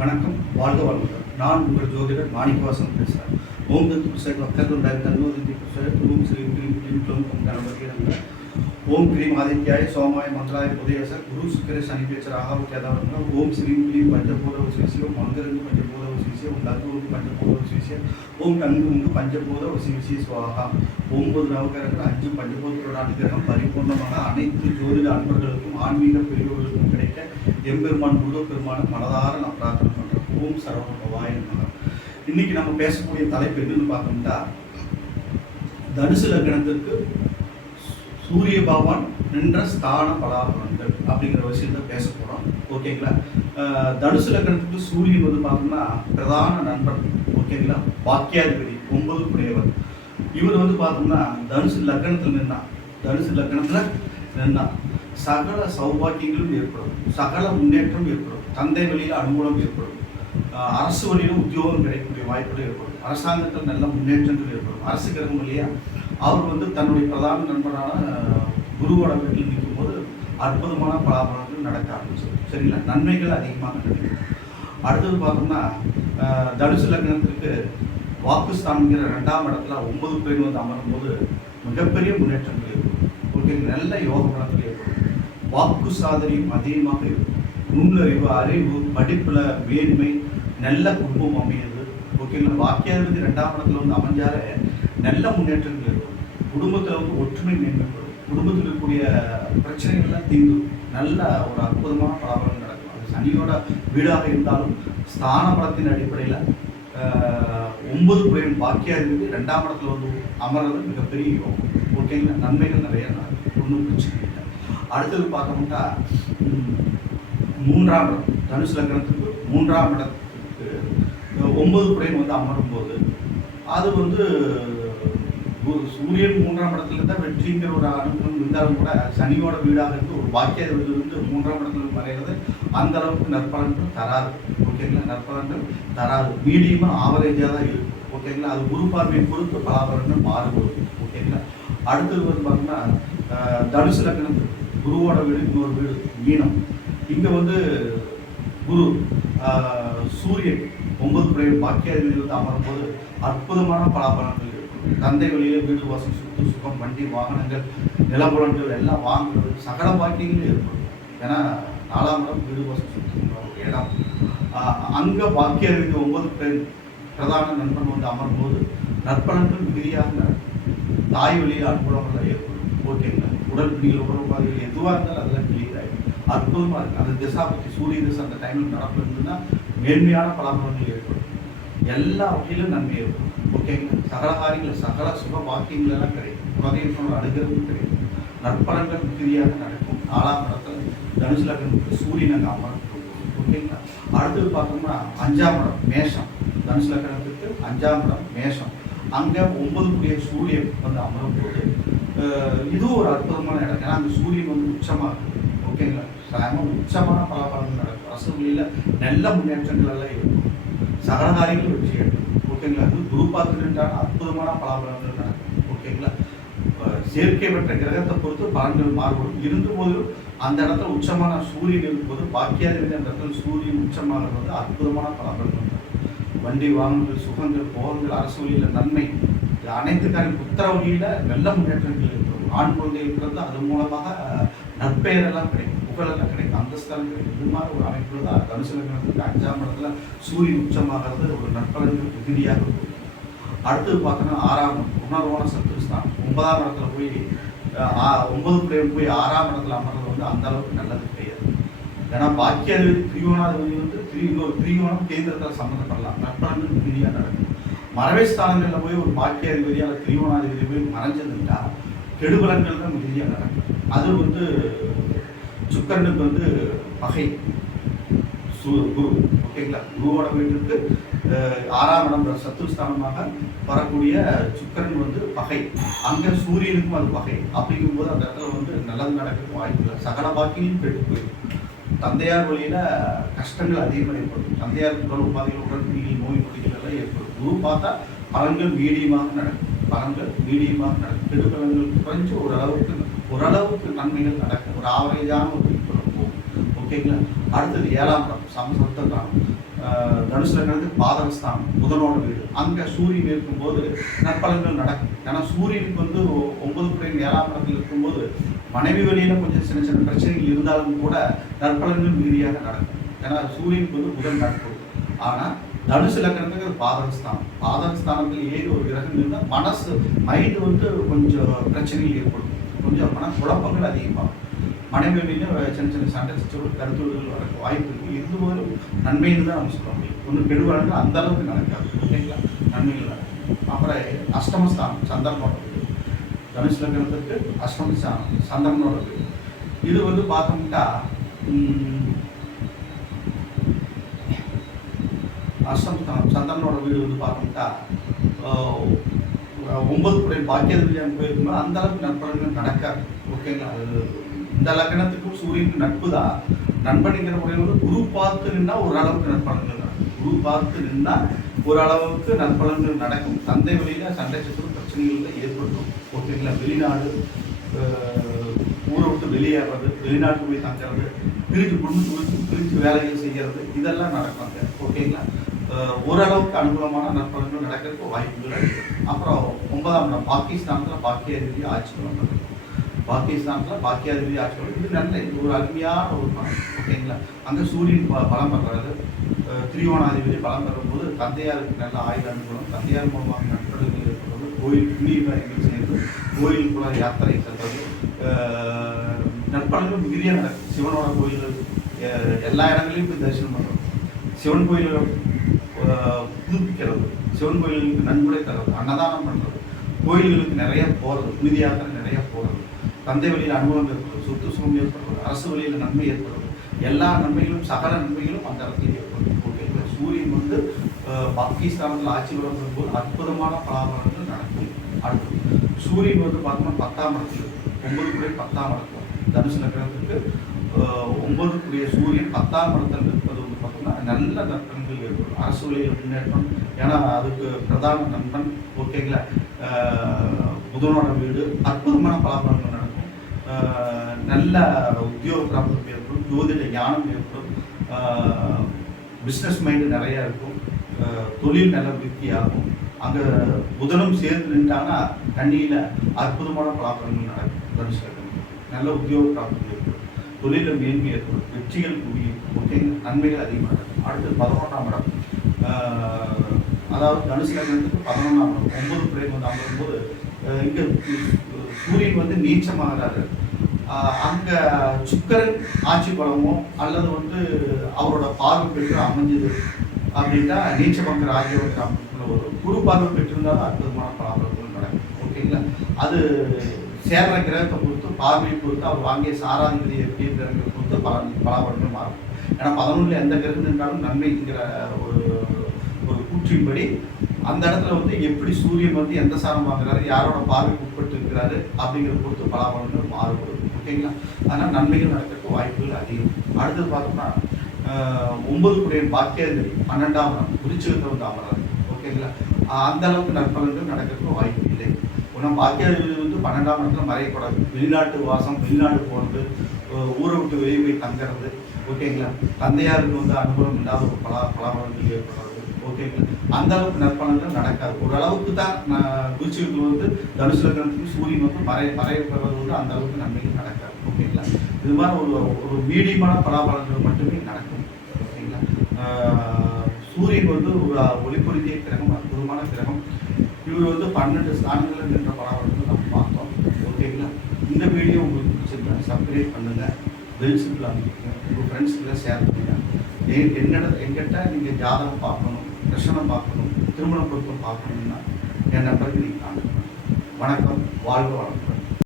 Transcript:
வணக்கம் வாழ்க வளமுடன். நான் உங்கள் ஜோதிடர் மாணிக்கவாசன் பேசுகிறேன். ஓம் தத்து புஸ்தக வக்கரதுண்டாய் தன்வதி ஓம் ஸ்ரீ கிரீம் கிரீம் ஓம் ஓம் கிரீம் ஆதித்யாய சோமாய மந்திராய புதயசர் குரு சுக்கர சனி பேச்சர் ஆகாவு கேதாவரம் ஓம் ஸ்ரீம் கிரீம் பஞ்சபூத விசேஷி மந்திரங்கு பஞ்சபூத விசேஷி ஓம் லங்குங்கு பஞ்சபூத விசேஷி ஓம் டங்குங்கு பஞ்சபூத விசேஷி சுவாகா. ஒன்பது நவகரங்கள் அஞ்சு பஞ்சபூதத்தோட அனுகிரகம் பரிபூர்ணமாக அனைத்து ஜோதிட அன்பர்களுக்கும் ஆன்மீக பிரிவுகளுக்கும் கிடைக்கும். எம்பெருமான் முழு பெருமான மனதார நான் பிரார்த்தனை பண்ணுறேன் ஓம் சரவணவாய் இன்னைக்கு நம்ம பேசக்கூடிய தலைப்பு என்னன்னு பார்த்தோம்னா தனுசு லக்னத்திற்கு சூரிய பகவான் நின்ற ஸ்தான பலாபலன்கள் அப்படிங்கிற விஷயத்த பேச போகிறோம் ஓகேங்களா தனுசு லக்னத்துக்கு சூரியன் வந்து பார்த்தோம்னா பிரதான நண்பன். ஓகேங்களா வாக்கியாதிபதி ஒன்பது புடையவர் இவர் வந்து பார்த்தோம்னா தனுசு லக்னத்தில் நின்னா தனுசு லக்னத்தில் நின்னா சகல சௌபாக்கியங்களும் ஏற்படும். சகல முன்னேற்றம் ஏற்படும். தந்தை வழியில் அனுகூலம் ஏற்படும். அரசு வழியில் உத்தியோகம் கிடைக்கக்கூடிய வாய்ப்புகள் ஏற்படும். அரசாங்கத்தில் நல்ல முன்னேற்றங்கள் ஏற்படும். அரசு கிரகம் வழியா அவர் வந்து தன்னுடைய பிரதான நண்பரான குருவோட வீட்டில் நிற்கும்போது அற்புதமான பலாபலங்கள் நடக்க ஆரம்பிச்சது. சரிங்களா? நன்மைகள் அதிகமாக கிடைக்கும் அடுத்தது பார்த்தோம்னா தனுசு லக்னத்திற்கு வாக்குஸ்தானங்கிற ரெண்டாம் இடத்துல ஒன்பது பேர் வந்து அமரும் போது மிகப்பெரிய முன்னேற்றங்கள் ஏற்படும் நல்ல யோக பலங்கள் ஏற்படும் வாக்கு சாதனையும் அதிகமாக இருக்கும். நுண்ணறிவு அறிவு படிப்பில் மேன்மை நல்ல குடும்பம் அமையுது ஓகேங்களா? வாக்கியாதிபதி ரெண்டாம் இடத்துல வந்து அமைஞ்சாலே நல்ல முன்னேற்றங்கள் இருக்கும். குடும்பத்தில் வந்து ஒற்றுமை மேம்படும். குடும்பத்தில் இருக்கக்கூடிய பிரச்சனைகள்லாம் தீர்ந்தும் நல்ல ஒரு அற்புதமான பலாபலம் நடக்கும். அது சனியோட வீடாக இருந்தாலும் ஸ்தான பலத்தின் அடிப்படையில் ஒன்பது குறையும் பாக்கியாதிபதி ரெண்டாம் இடத்துல வந்து அமர்றது மிகப்பெரிய யோகம். ஓகேங்களா நன்மைகள் நிறைய ஒன்றும் பிரச்சனை இல்லை. அடுத்தது பார்த்தோம்னா மூன்றாம் இடம். தனுசு லக்னத்துக்கு மூன்றாம் இடத்துக்கு ஒன்பது குறையும் வந்து அமரும் போது அது வந்து ஒரு சூரியன் மூன்றாம் இடத்துல இருந்தால் வெற்றிங்கிற ஒரு அனுபவம் இருந்தாலும் கூட சனியோட வீடாக இருந்து ஒரு பாக்கிய வந்து மூன்றாம் இடத்துல மறைகிறது அந்த அளவுக்கு நற்பலன்கள் தராது. ஓகேங்களா நற்பலன்கள் தராது. மீடியமாக ஆவரேஜாக தான் இருக்கும் ஓகேங்களா அது குரு பார்வையை பொறுத்து பலாபலன்கள் மாறுபடும். ஓகேங்களா அடுத்தது வந்து பார்த்தீங்கன்னா தனுசு லக்னம் குருவோட வீடு இன்னொரு வீடு மீனம். இங்கே வந்து குரு சூரியன் ஒன்பது பிறை பாக்கியாதிபதி வந்து அமரும்போது அற்புதமான பலாபலன்கள் இருக்கும் தந்தை வழியில் வீடு வாசம் சுத்து சுகம் வண்டி வாகனங்கள் நிலப்புலன்கள் எல்லாம் வாங்குறது சகல பாக்கியங்களும் ஏற்படும். ஏன்னா நாலாம் இடம் வீடு வாசம் சுத்துன்ற ஒரு இடம். அங்கே பாக்கியாதிபதி ஒன்பது பிரதான நண்பன் வந்து அமரும்போது நற்பலன்கள் மிகுதியாக நடக்கும். தாய் வழியில் அனுகூலங்கள் ஏற்படும். ஓகேங்களா? உடல் பிடிகள் உடற்பாதைகள் எதுவாக இருந்தாலும் அதெல்லாம் கிளியர் ஆகிடும் அற்புதமாக இருக்குது அந்த திசா பற்றி சூரிய திசை அந்த டைமில் நடப்பு இருந்ததுன்னா மேன்மையான பலாபலங்கள் ஏற்படும். எல்லா வகையிலும் நன்மை ஏற்படும். ஓகேங்களா? சகல காரியங்கள் சகல சுக வாக்கியங்கள் எல்லாம் கிடைக்கும் குலதெய்வம் அடுக்கிறதும் கிடைக்கும் நற்பலங்கள் மிகுதியாக நடக்கும். நாலாம் இடத்துல தனுசு லக்னத்துக்கு சூரியன் அங்கே ஓகேங்களா? அடுத்தது பார்த்தோம்னா அஞ்சாம் இடம் மேஷம். தனுசு லக்னத்துக்கு அஞ்சாம் இடம் மேஷம். அங்கே ஒன்பது கூடிய சூரியன் வந்து அமரும் போது இதுவும் ஒரு அற்புதமான இடம். ஏன்னா அந்த சூரியன் வந்து உச்சமாக இருக்கும் ஓகேங்களா? சாயமாக உச்சமான பலாபலங்கள் நடக்கும். அரசு வழியில் நல்ல முன்னேற்றங்கள் எல்லாம் இருக்கும். சகல வெற்றி எடுக்கும் ஓகேங்களா? அது குரு பார்த்துட்டான அற்புதமான பலாபலங்கள் நடக்கும். ஓகேங்களா? அஹ், சேர்க்கை பெற்ற கிரகத்தை பொறுத்து பலன்கள் மாறுபடும். இருந்த அந்த இடத்துல உச்சமான சூரியன் இருக்கும்போது இருந்த அந்த இடத்துல சூரியன் உச்சமாகிறது வந்து அற்புதமான பலாபலங்கள் நடக்கும் வண்டி வாங்குதல் சுகங்கள் போகங்கள் அரசு வழியில் நன்மை இது அனைத்து காரியம் புத்திர வழியில் நல்ல முன்னேற்றங்கள் இருக்கும் ஆண் குழந்தை பிறந்து அது மூலமாக நற்பெயரெல்லாம் கிடைக்கும். புகழெல்லாம் கிடைக்கும். அந்தஸ்தெல்லாம் கிடைக்கும். இது மாதிரி ஒரு அமைப்பு தான் தனுசு லக்னத்துக்கு அஞ்சாம் இடத்துல சூரியன் உச்சமாகிறது ஒரு நற்பலன்கள் மிகுதியாக இருக்கும். அடுத்தது பார்த்தோன்னா ஆறாம் உணர்வான சத்துருஸ்தான் ஒன்பதாம் இடத்துல போய் ஒன்பது பிள்ளைகள் போய் ஆறாம் இடத்துல அமர்றது வந்து அந்த அளவுக்கு நல்லது. ஏன்னா ஏன்னா பாக்கியாதிபதி திரிகோணாதிபதி வந்து திரி இன்னொரு திரிகோணம் கேந்திரத்தால் சம்மந்தப்படலாம் நற்பலன்கள் மிகுதியாக நடக்கும். மறைவை ஸ்தானங்களில் போய் ஒரு பாக்கிய அல்லது திரிகோணாதிபதி போய் மறைஞ்சதுண்டா கெடுபலன்கள் தான் மிகுதியாக நடக்கும். அது வந்து சுக்கரனுக்கு வந்து பகை. சு குரு. ஓகேங்களா? குருவோட வீட்டுக்கு ஆறாம் இடம் சத்துருஸ்தானமாக வரக்கூடிய சுக்கரன் வந்து பகை. அங்கே சூரியனுக்கும் அது பகை. அப்படிங்கும்போது அந்த இடத்துல வந்து நல்லது நடக்கும் வாய்ப்பு இல்லை. சகல பாக்கியும் கெட்டு போயிடும் தந்தையார் வழியில் கஷ்டங்கள் அதிகமாக ஏற்படும். தந்தையார் உடல் உபாதைகள் உடல் நோய் நொடிகள் எல்லாம் ஏற்படும். குரு பார்த்தா பலன்கள் மீடியமாக நடக்கும். பலன்கள் மீடியமாக நடக்கும். கெடுபலன்கள் குறைஞ்சி ஓரளவுக்கு ஓரளவுக்கு நன்மைகள் நடக்கும். ஒரு ஆவரேஜான ஒரு திருப்பலம் போகும். ஓகேங்களா அடுத்தது ஏழாம் இடம் சமசப்தம் தனுசு லக்னத்துக்கு பாதகஸ்தானம் புதனோட வீடு. அங்கே சூரியன் இருக்கும்போது நற்பலன்கள் நடக்கும். ஏன்னா சூரியனுக்கு வந்து ஒன்பது புறையின் ஏழாம் இடத்தில் இருக்கும்போது மனைவி வழியில கொஞ்சம் சின்ன சின்ன பிரச்சனைகள் இருந்தாலும் கூட நற்பலன்கள் மிகுதியாக நடக்கும். ஏன்னா சூரியனுக்கு வந்து புதன் நடக்கும் ஆனால் தனுசு லக்னத்துக்கு பாதகஸ்தானம் பாதகஸ்தானத்தில் ஏறி ஒரு கிரகம் இருந்தால் மனசு மைண்டு வந்து கொஞ்சம் பிரச்சனைகள் ஏற்படும். கொஞ்சம் மன குழப்பங்கள் அதிகமாகும். மனைவி வழியில் சின்ன சின்ன சண்டை சச்சோடு கருத்துகள் வர வாய்ப்பு இருக்குது இருந்துபோதும் நன்மைன்னு தான் நம்ம சொல்ல முடியும். ஒன்றும் கெடுவார்கள் அந்த அளவுக்கு நடக்காது. ஓகேங்களா நன்மைகள் நடக்கும். அப்புறம் அஷ்டமஸ்தானம் சந்தர்ப்பம் தனுஷ் லக்னத்துக்கு அஷ்டமி சந்திரனோட இது. வந்து பார்த்தோம்னா ம், சந்திரனோட வீடு வந்து பார்த்தோம்னா ஒன்பது குறை பாக்கியதிபதி அங்கே போயிருக்கும்போது அந்த அளவுக்கு நண்பர்கள் நடக்காது. ஓகேங்களா? அது இந்த லக்னத்துக்கும் சூரியனுக்கு நட்பு தான். நண்பனுங்கிற முறையில் வந்து குரு பார்த்து நின்னா ஓரளவுக்கு நற்பலன்கள் குரு பார்த்து நின்னா ஓரளவுக்கு நண்பர்கள் நடக்கும். தந்தை வழியில சண்டை சத்துரு பிரச்சனைகள் ஏற்படும் ஓகேங்களா வெளிநாடு ஊரை விட்டு வெளியேறது வெளிநாட்டுக்கு போய் தங்கிறது பிரிஞ்சு குடும்பத்து பிரித்து பிரிஞ்சு வேலைகள் செய்கிறது இதெல்லாம் நடக்குங்க ஓகேங்களா? ஓரளவுக்கு அனுகூலமான நற்பலன்கள் நடக்கிறதுக்கு வாய்ப்புகள் அப்புறம் ஒன்பதாம் இடம் பாகிஸ்தானத்தில் பாக்கியாதிபதி ஆட்சி பண்ணுறது பாகிஸ்தானில் பாக்கியாதிபதி ஆட்சி பண்ணுறது இது நல்ல இது ஒரு அருமையான ஒரு படம் ஓகேங்களா? அங்கே சூரியன் ப- பலம் பெறாரு திரிவோணாதிபதி பலம் பெறும்போது தந்தையாருக்கு நல்ல ஆயுத அனுகூலம் தந்தையார் மூலமாக நட்படுகள் ஏற்படுறது கோயில் புண்ணிய கோயில் செய்வது கோயிலுக்குள்ள யாத்திரை சென்றது. நண்பர்களும் நற்பலன்கள் மிகுதியாக நடக்கும். சிவனோட கோயில் எல்லா இடங்களையும் போய் தரிசனம் பண்ணுறது சிவன் கோயில்களை புதுப்பிக்கிறது. சிவன் கோயிலுக்கு நன்கொடை தர்றது அன்னதானம் பண்ணுறது கோயில்களுக்கு நிறைய போகிறது புனித யாத்திரை நிறைய போகிறது தந்தை வழியில் அனுபவம் ஏற்படுறது சொத்து சுகம் ஏற்படுறது அரசு வழியில் நன்மை ஏற்படுறது. எல்லா நன்மைகளும் சகல நன்மைகளும் அந்த இடத்துல ஏற்படுது. சூரியன் வந்து அஹ், பாகிஸ்தானத்தில் ஆட்சி வரப்படும் போது அற்புதமான பலாபலங்கள் நடக்கும் அடுத்து சூரியன் வந்து பார்த்தோம்னா பத்தாம் இடத்துல ஒன்பது குறை பத்தாம் இடத்துல தனுசு நகரத்துக்கு ஒன்பது குறைய சூரியன் பத்தாம் இடத்துல இருப்பது வந்து பார்த்தோம்னா நல்ல நற்பண்கள் ஏற்படும். அரசு வழியில் முன்னேற்றம் ஏன்னா அதுக்கு பிரதான நண்பன் ஓகேங்களா புதனோட வீடு அற்புதமான பலாபலங்கள் நடக்கும். நல்ல உத்தியோக பிராப்தம் ஏற்படும் ஜோதிட ஞானம் ஏற்படும். பிஸ்னஸ் மைண்டு நிறையா இருக்கும். தொழில் நல்ல விருத்தியாகும். அங்கே புதனும் சேர்ந்து நின்றாங்கன்னா கண்ணியில் அற்புதமான பலாபலங்கள் நடக்கும். தனுஷ் நல்ல உத்தியோக பிராப்தம் ஏற்படும். தொழிலில் மேன்மை ஏற்படும். வெற்றிகள் குவியும். ஓகேங்க நன்மைகள் அதிகமாக நடக்கும் அடுத்து பதினொன்றாம் இடம். அதாவது தனுசு லக்னத்துக்கு பதினொன்றாம் இடம். ஒன்பது பிள்ளைங்க வந்து அமரும்போது இங்கே சூரியன் வந்து நீச்சமாகிறாரு. அங்கே சுக்கரன் ஆட்சி பலமோ அல்லது வந்து அவரோட பார்வை பெற்று அமைஞ்சது அப்படின்னா நீச்சபங்க ராஜ்யவங்க அமைப்புல ஒரு குரு பார்வை பெற்றிருந்தாலும் அற்புதமான பலாபலங்கள் நடக்கும். ஓகேங்களா அது சேர்ற கிரகத்தை பொறுத்து பார்வையை பொறுத்து அவர் வாங்கிய சாராதிபதி எப்படி இருக்கிறவங்க பொறுத்து பல பலாபலங்கள் மாறும். ஏன்னா பதினொன்றில் எந்த கிரகம் இருந்தாலும் நன்மைங்கிற ஒரு ஒரு கூற்றின்படி அந்த இடத்துல வந்து எப்படி சூரியன் வந்து எந்த சாரம் வாங்குறாரு யாரோட பார்வைக்கு உட்பட்டு இருக்கிறாரு அப்படிங்கிறத பொறுத்து பலாபலங்கள் மாறுபடும். ஓகேங்களா அதனால் நன்மைகள் நடக்கிறதுக்கு வாய்ப்புகள் அதிகம். அடுத்தது பார்த்தோம்னா ஒன்பது குடையின் பாக்கியாதிபதி பன்னெண்டாம் இடம் வந்து அமராது ஓகேங்களா அந்த அளவுக்கு நற்பலன்கள் நடக்கிறதுக்கு வாய்ப்பு இல்லை. ஒன்றும் பாக்கியாதிபதி வந்து பன்னெண்டாம் இடத்துல மறையக்கூடாது. வெளிநாட்டு வாசம் வெளிநாடு போகிறது ஊரை விட்டு வெளியே போய் தங்குறது. ஓகேங்களா தந்தையாருக்கு வந்து அனுகூலம் இல்லாத ஒரு பல பலாபலங்கள் ஏற்படுறது. ஓகேங்களா அந்த அளவுக்கு நற்பலன்கள் நடக்காது. ஓரளவுக்கு தான் நான் குருச்சிக்கு வந்து தனுசு லக்னத்துக்கு சூரியன் வந்து மறை மறையப்படுறது வந்து அந்த அளவுக்கு நன்மைகள் நடக்காது. ஓகேங்களா இது மாதிரி ஒரு ஒரு மீடியமான பலாபலங்கள் மட்டுமே நடக்கும். ஓகேங்களா சூரியன் வந்து ஒரு ஒளிப்பொருந்திய கிரகம் அற்புதமான கிரகம். இவர் வந்து பன்னெண்டு ஸ்தானங்களில் நின்ற பலாபலங்கள் நம்ம பார்த்தோம். ஓகேங்களா இந்த வீடியோ உங்களுக்கு பிடிச்சிருந்தா சப்ஸ்கிரைப் பண்ணுங்கள் பெல் சிம்பிள் அமைக்கிங்க உங்கள் ஃப்ரெண்ட்ஸ்க்குலாம் ஷேர் பண்ணுங்கள் எ- என்னோட எங்கிட்ட நீங்கள் ஜாதகம் பார்க்கணும் தர்ஷனம் பார்க்கணும் திருமண பொருத்தம் பார்க்கணும்னா என் நம்பருக்கு நீங்கள் கான்டாக்ட் வணக்கம். வாழ்க வளமுடன்.